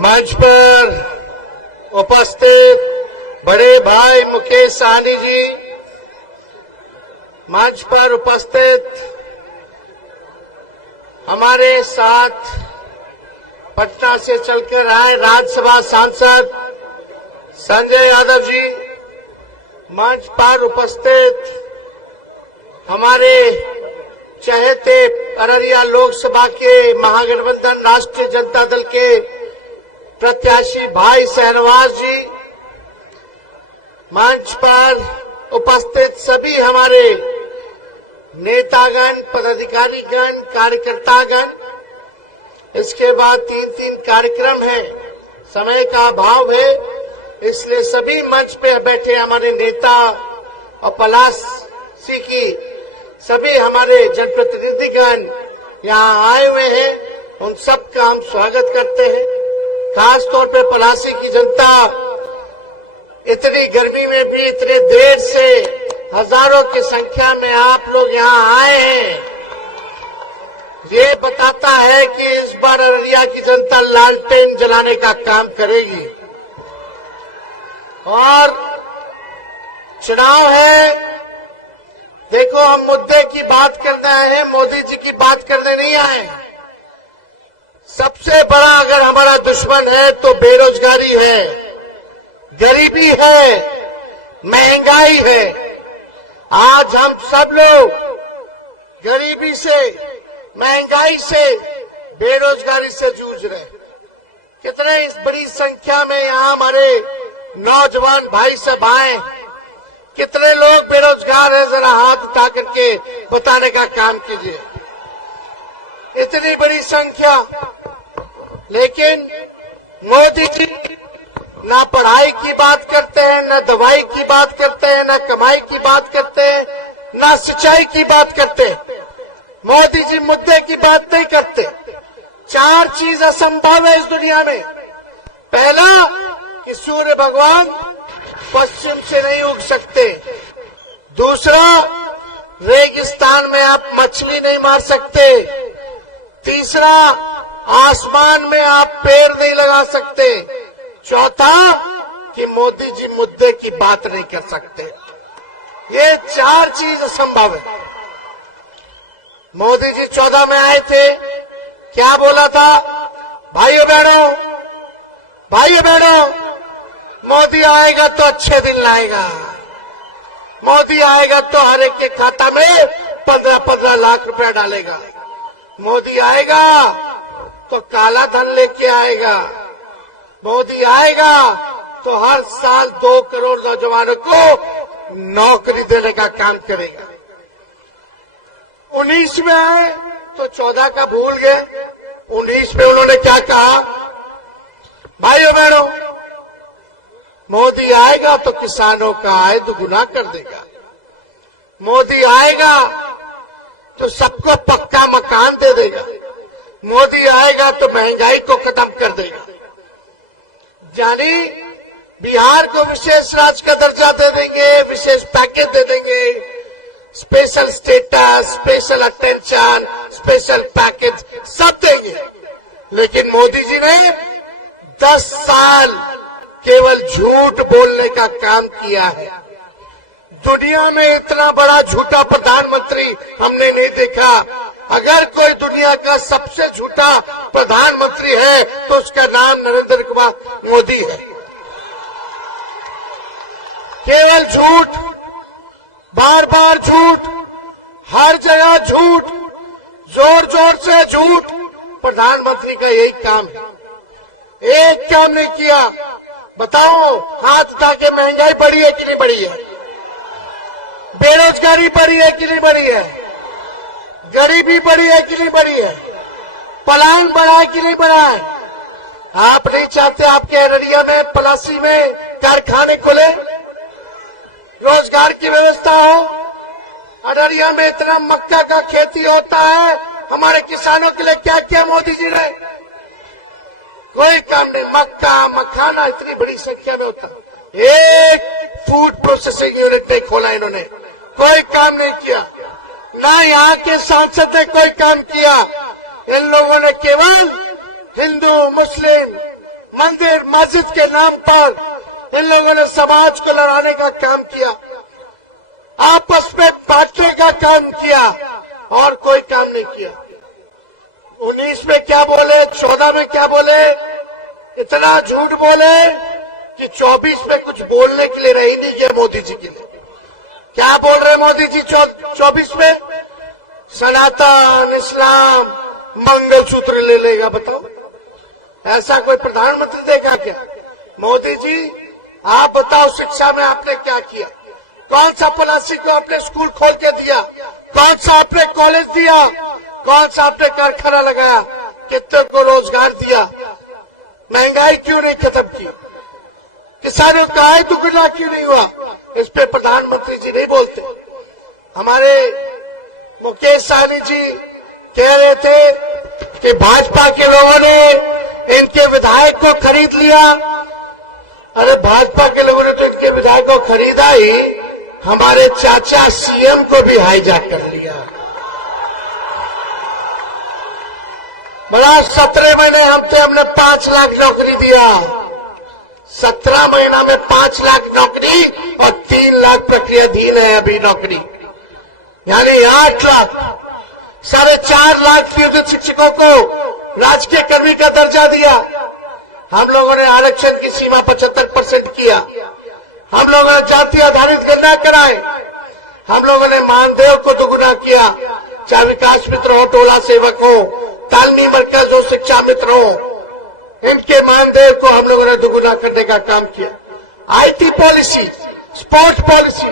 मंच पर उपस्थित बड़े भाई मुकेश सहनी जी, मंच पर उपस्थित हमारे साथ पटना से चलकर आए राज्यसभा सांसद संजय यादव जी, मंच पर उपस्थित हमारे चहेते अररिया लोकसभा के महागठबंधन राष्ट्रीय जनता दल के प्रत्याशी भाई शहनवाज जी, मंच पर उपस्थित सभी हमारे नेतागण, पदाधिकारीगण, कार्यकर्तागण। इसके बाद 3 कार्यक्रम है, समय का अभाव है, इसलिए सभी मंच पे बैठे हमारे नेता और पलासी की सभी हमारे जनप्रतिनिधिगण यहाँ आए हुए हैं, उन सबका हम स्वागत करते हैं। खास तौर पे पलासी की जनता इतनी गर्मी में भी इतने देर से हजारों की संख्या में आप लोग यहाँ आए हैं, ये बताता है कि इस बार अररिया की जनता लालटेन जलाने का काम करेगी। और चुनाव है, देखो हम मुद्दे की बात करने आए हैं, मोदी जी की बात करने नहीं आए। सबसे बड़ा अगर हमारा दुश्मन है तो बेरोजगारी है, गरीबी है, महंगाई है। आज हम सब लोग गरीबी से, महंगाई से, बेरोजगारी से जूझ रहे हैं। कितने इस बड़ी संख्या में यहाँ हमारे नौजवान भाई सब आए, कितने लोग बेरोजगार हैं, जरा हाथ उठा करके बताने का काम कीजिए। इतनी बड़ी संख्या, लेकिन मोदी जी ना पढ़ाई की बात करते हैं, न दवाई की बात करते हैं, न कमाई की बात करते हैं, न सिंचाई की बात करते हैं। मोदी जी मुद्दे की बात नहीं करते। 4 चीज असंभव है इस दुनिया में। पहला कि सूर्य भगवान पश्चिम से नहीं उग सकते। दूसरा, रेगिस्तान में आप मछली नहीं मार सकते। तीसरा, आसमान में आप पेड़ नहीं लगा सकते। चौथा कि मोदी जी मुद्दे की बात नहीं कर सकते। ये 4 चीज असंभव है। मोदी जी 14 में आए थे, क्या बोला था? भाइयों बहनों, मोदी आएगा तो अच्छे दिन लाएगा, मोदी आएगा तो हर एक के खाता में 15-15 लाख रुपया डालेगा, मोदी आएगा तो काला धन लेके आएगा, मोदी आएगा तो हर साल 2 करोड़ नौजवानों को नौकरी देने का काम करेगा। 19 में आए तो 14 का भूल गए। 19 में उन्होंने क्या कहा? भाइयों बहनों, मोदी आएगा तो किसानों का आय दुगुना कर देगा, मोदी आएगा तो सबको पक्का मकान दे देगा, मोदी आएगा तो महंगाई को खत्म कर देगा। यानी बिहार को विशेष राज्य का दर्जा दे देंगे, विशेष पैकेज दे देंगे, special status, special attention, special package सब देंगे। लेकिन मोदी जी ने 10 साल केवल झूठ बोलने का काम किया है। दुनिया में इतना बड़ा झूठा प्रधानमंत्री हमने नहीं देखा। अगर कोई दुनिया का सबसे झूठा प्रधानमंत्री है तो उसका नाम नरेंद्र कुमार मोदी है। केवल झूठ, बार बार झूठ, हर जगह झूठ, जोर जोर से झूठ। प्रधानमंत्री का यही काम है। एक काम नहीं किया। बताओ, हाथ उठा के महंगाई बढ़ी है कि नहीं बढ़ी है? बेरोजगारी बढ़ी है कि नहीं बढ़ी है? गरीबी बढ़ी है कि नहीं बढ़ी है? पलायन बढ़ा है कि नहीं बढ़ा है? आप नहीं चाहते आपके अररिया में, पलासी में कारखाने खुले, रोजगार की व्यवस्था हो? अररिया में इतना मक्का का खेती होता है, हमारे किसानों के लिए क्या किया मोदी जी ने? कोई काम नहीं। मक्का, मखाना इतनी बड़ी संख्या में होता, एक फूड प्रोसेसिंग यूनिट नहीं खोला इन्होंने, कोई काम नहीं किया। ना यहाँ के सांसद ने कोई काम किया। इन लोगों ने केवल हिंदू, मुस्लिम, मंदिर मस्जिद के नाम पर इन लोगों ने समाज को लड़ाने का काम किया, आपस में बांटने का काम किया और कोई काम नहीं किया। 19 में क्या बोले, 14 में क्या बोले, इतना झूठ बोले कि 24 में कुछ बोलने के लिए रही नहीं है मोदी जी के लिए। क्या बोल रहे मोदी जी 24 में? सनातन इस्लाम मंगलसूत्र ले लेगा। बताओ, ऐसा कोई प्रधानमंत्री देखा क्या? मोदी जी आप बताओ, शिक्षा में आपने क्या किया? कौन सा पॉलिसी को आपने स्कूल खोल के दिया? कौन सा आपने कॉलेज दिया? कौन सा आपने कारखाना लगाया? कितने को रोजगार दिया? महंगाई क्यों नहीं खत्म की? किसानों का आय दुगना क्यों नहीं हुआ? इस पे प्रधानमंत्री जी नहीं बोलते। हमारे मुकेश सहनी जी कह रहे थे कि भाजपा के लोगों ने इनके विधायक को खरीद लिया। अरे भाजपा के लोगों ने तो इनके विधायक को खरीदा ही, हमारे चाचा सीएम को भी हाईजैक कर लिया। बड़ा 17 महीने हमने 5 लाख नौकरी दिया। 17 महीना में 5 लाख नौकरी और 3 लाख प्रक्रियाधीन है अभी नौकरी, यानी 8 लाख। 4.5 लाख नियोजित शिक्षकों को राजकीय कर्मी का दर्जा दिया। हम लोगों ने आरक्षण की सीमा 75% किया। हम लोगों ने जाति आधारित गणना कराए। हम लोगों ने मानदेय को दोगुना किया, चाहे विकास मित्र हो, टोला सेवक हो, तालमी मरकज हो, शिक्षा मित्र हो, इनके मानदेय को हम लोगों ने दोगुना करने का काम किया। IT policy, sports policy,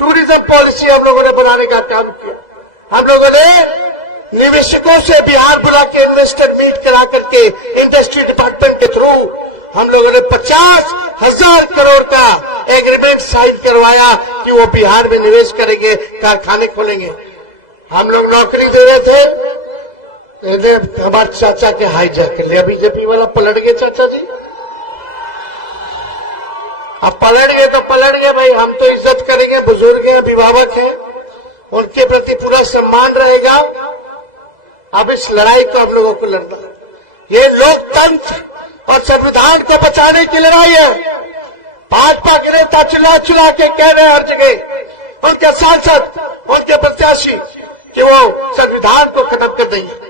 tourism policy हम लोगों ने बनाने का काम किया। हम लोगों ने निवेशकों से बिहार बुला के इन्वेस्टर मीट करा करके इंडस्ट्री डिपार्टमेंट के थ्रू हम लोगों ने 50,000 करोड़ का एग्रीमेंट साइन करवाया कि वो बिहार में निवेश करेंगे, कारखाने खोलेंगे। हम लोग नौकरी दे रहे थे, हमारे चाचा के हाईजैक कर लिया। बीजेपी वाला पलट गए चाचा जी। अब पलट गए तो पलट गए भाई, हम तो इज्जत करेंगे, बुजुर्ग हैं, अभिभावक हैं, उनके प्रति पूरा सम्मान रहेगा। अब इस लड़ाई को हम लोगों को लड़ना, ये लोकतंत्र और संविधान को बचाने की लड़ाई है। भाजपा के नेता चिल्ला चिल्ला के कह रहे हैं हर जगह, उनके सांसद, उनके प्रत्याशी, कि वो संविधान को खत्म कर देंगे।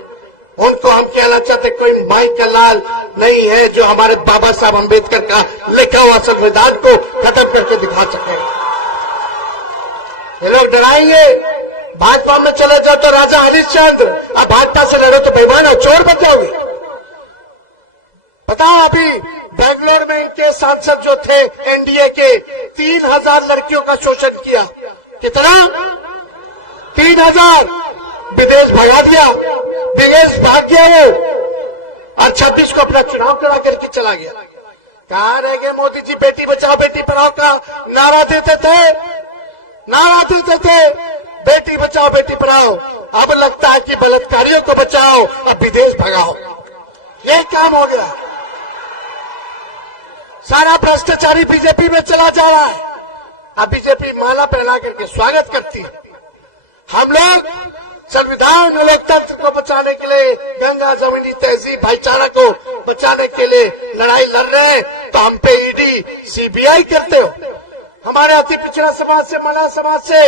उनको हम कहना चाहते, कोई माई का लाल नहीं है जो हमारे बाबा साहब अम्बेडकर का लिखा हुआ संविधान को खत्म करके दिखा सके। ये लोग डराएंगे, भाजपा में चले जाओ तो राजा हरिश्चंद्र, अब भाजपा से लड़ो तो बेईमान और चोर बन जाओगे। बताओ, अभी बेंगलोर में इनके सांसद जो थे एनडीए के, 3,000 लड़कियों का शोषण किया। कितना? 3,000। विदेश भगा दिया, विदेश भाग गया वो, और 26 को अपना चुनाव लड़ा करके चला गया। कहां रह गए मोदी जी? बेटी बचाओ बेटी पढ़ाओ का नारा देते थे, बेटी बचाओ बेटी पढ़ाओ। अब लगता है कि बलात्कारियों को बचाओ और विदेश भगाओ। ये काम हो गया। सारा भ्रष्टाचारी बीजेपी में चला जा रहा है। अब बीजेपी माला पहना करके स्वागत करती है। हम लोग संविधान और लोकतंत्र को बचाने के लिए, गंगा जमीनी तहजीब भाईचारा को बचाने के लिए लड़ाई लड़ रहे हैं, तो हम पे ईडी सीबीआई करते हो। हमारे अति पिछड़ा समाज से, मना समाज से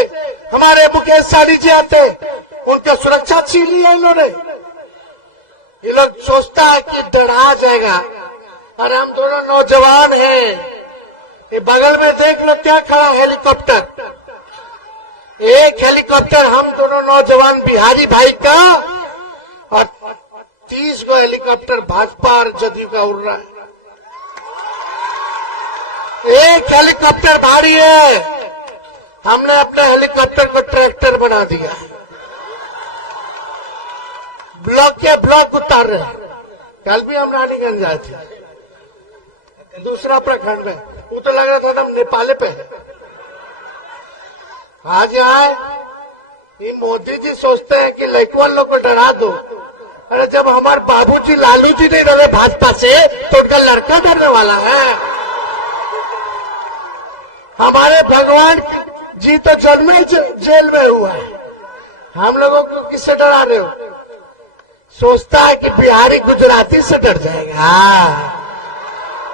हमारे मुकेश सहनी जी आते, उनका सुरक्षा छीन लिया इन्होंने। ये लोग सोचता है कि डरा जाएगा। अरे हम दोनों नौजवान हैं। ये बगल में देख लो क्या खड़ा, हेलीकॉप्टर। एक हेलीकॉप्टर हम दोनों नौजवान बिहारी भाई का, और 30 को हेलीकॉप्टर भाजपा और जदयू का उड़ रहा है। एक हेलीकॉप्टर भारी है, हमने अपने हेलीकॉप्टर को ट्रैक्टर बना दिया। ब्लॉक के ब्लॉक उतार रहे। कल भी हम रानीगंज आए थे, दूसरा प्रखंड है, वो तो लग रहा था हम नेपाल पे। आज आए, ये मोदी जी सोचते हैं कि लड़कुआ लोग को डरा दो। अरे जब हमारे बाबूजी लालू जी नहीं डरे भाजपा से, तो उनका लड़का डरने वाला है। हमारे भगवान जी तो जन्म ही जेल में हुआ है, हम लोगों को किससे डरा रहे हो? सोचता है कि बिहारी गुजराती से डर जाएगा।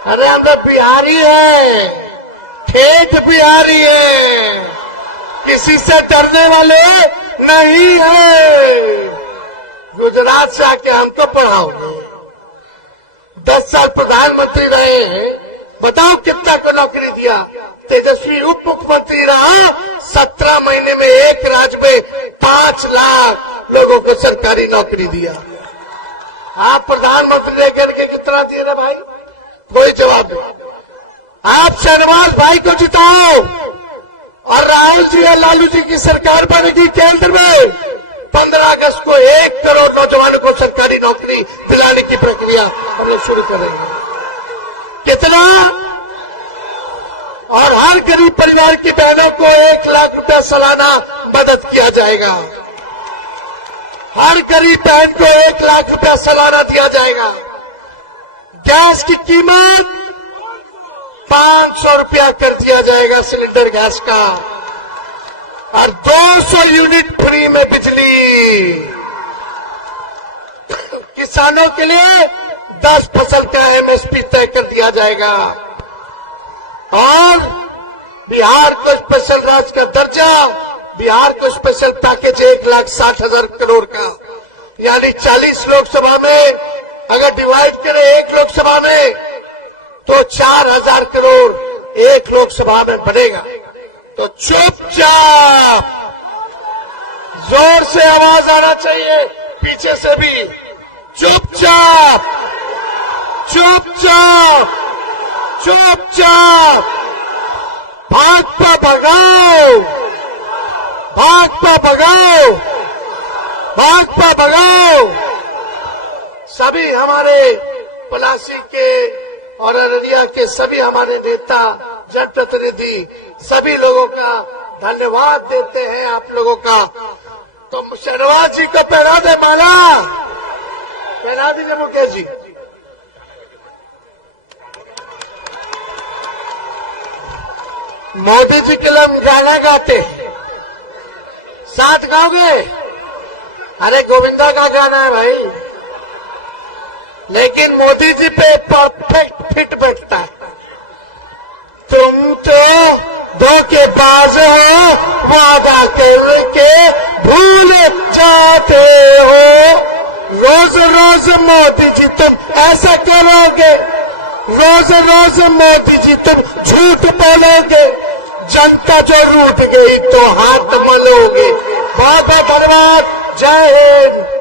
अरे हम लोग बिहारी है, ठेठ बिहारी है, किसी से डरने वाले नहीं है। गुजरात से आके हमको पढ़ाओ। 10 साल प्रधानमंत्री रहे, बताओ कितना को नौकरी दिया। तेजस्वी उप मुख्यमंत्री रहा, 17 महीने में एक राज्य में 5 लाख लोगों को सरकारी नौकरी दिया। आप प्रधानमंत्री लेकर के कितना दिए रे भाई? कोई जवाब नहीं। आप शहनवाज भाई को जिताओ और राहुल जी और लालू जी की सरकार बनेगी केंद्र में। 15 अगस्त को 1 करोड़ नौजवानों को सरकारी नौकरी दिलाने की प्रक्रिया हम शुरू करेंगे। कितना? और हर गरीब परिवार की बहनों को 1 लाख रुपया सालाना मदद किया जाएगा। हर गरीब बहन को 1 लाख रुपया सालाना दिया जाएगा। गैस की कीमत 500 रुपया कर दिया जाएगा सिलेंडर गैस का, और 200 यूनिट फ्री में बिजली। किसानों के लिए 10 फसल का एमएसपी तय कर दिया जाएगा, और बिहार को स्पेशल राज्य का दर्जा, बिहार को स्पेशल पैकेज 1,60,000 करोड़ का, यानी 40 लोकसभा में अगर डिवाइड करें 1 लोकसभा में तो 4,000 करोड़ 1 लोकसभा में बनेगा। तो चुपचाप, जोर से आवाज आना चाहिए पीछे से भी, चुपचाप चुपचाप चुपचाप भाजपा भगाओ, भाजपा भगाओ, भाजपा भगाओ। सभी हमारे पलासी के और अररिया के सभी हमारे नेता, जनप्रतिनिधि, सभी लोगों का धन्यवाद देते हैं आप लोगों का। तो शहनवाज जी को पहना दे माला, पहना दीजिए मुकेश जी। मोदी जी के लिए हम गाना गाते, साथ गाओगे? अरे गोविंदा का गाना है भाई, लेकिन मोदी जी पे परफेक्ट फिट बैठता है। तुम तो धोखेबाज हो, वादा करके भूल जाते हो। रोज रोज मोदी जी तुम ऐसा करोगे, रोज रोज मोदी जी तुम झूठ बोलोगे, जनता जो रूठ गई तो हाथ मलोगे। बहुत बहुत धन्यवाद, जय हिंद।